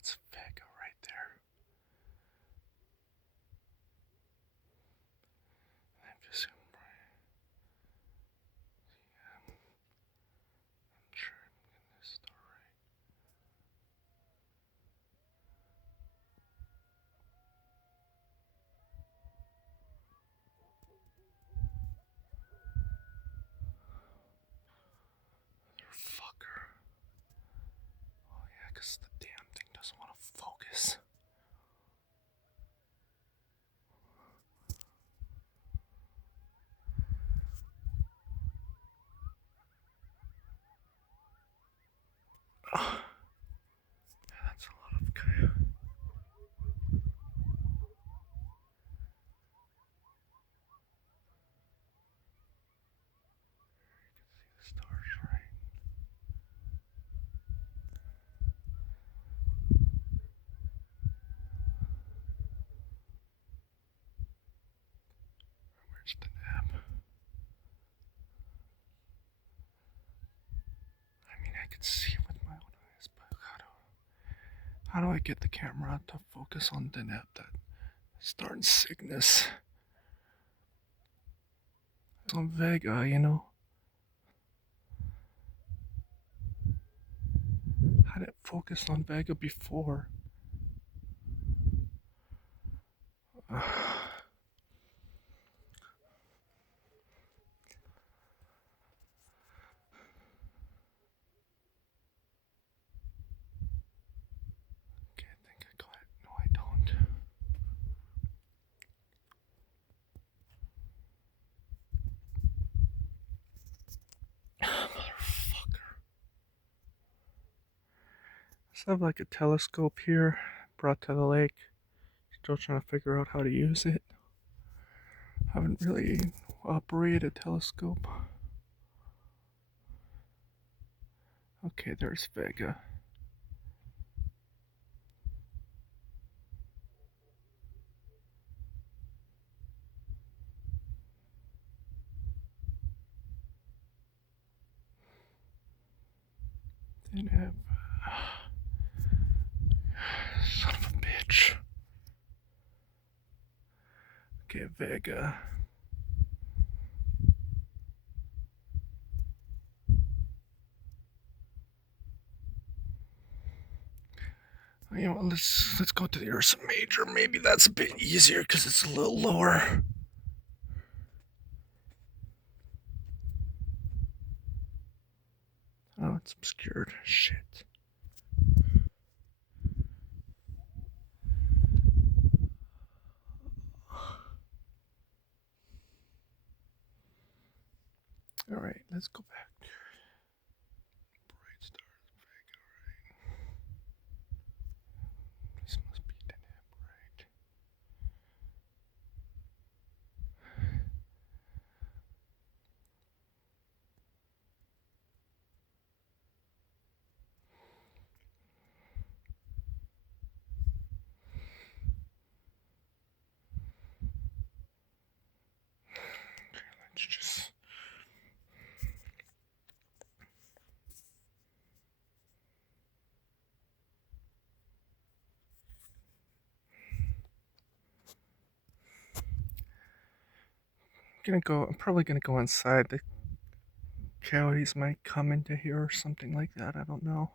that's Vega right there. I'm just I'm sure I'm gonna start right. Motherfucker. Oh yeah, because the damn thing doesn't want to focus. Oh, yeah, that's a lot of coyote. You can see the stars, right? Where's Deneb? I mean, I can see it with my own eyes, but how do I get the camera to focus on Deneb? That starting sickness. It's on Vega, you know. How did it focus on Vega before? Okay, I think I got it. No, I don't. Motherfucker. Let's have like a telescope here brought to the lake. Still trying to figure out how to use it. Haven't really operated a telescope. Okay, there's Vega. Deneb. Son of a bitch. Okay, Vega. You know what, let's go to the Ursa Major. Maybe that's a bit easier because it's a little lower. Oh, it's obscured. Shit. Alright, let's go back. Bright stars, Vega, right? This must be Deneb, right? Okay, let's just. I'm probably gonna go inside. The coyotes might come into here or something like that. I don't know.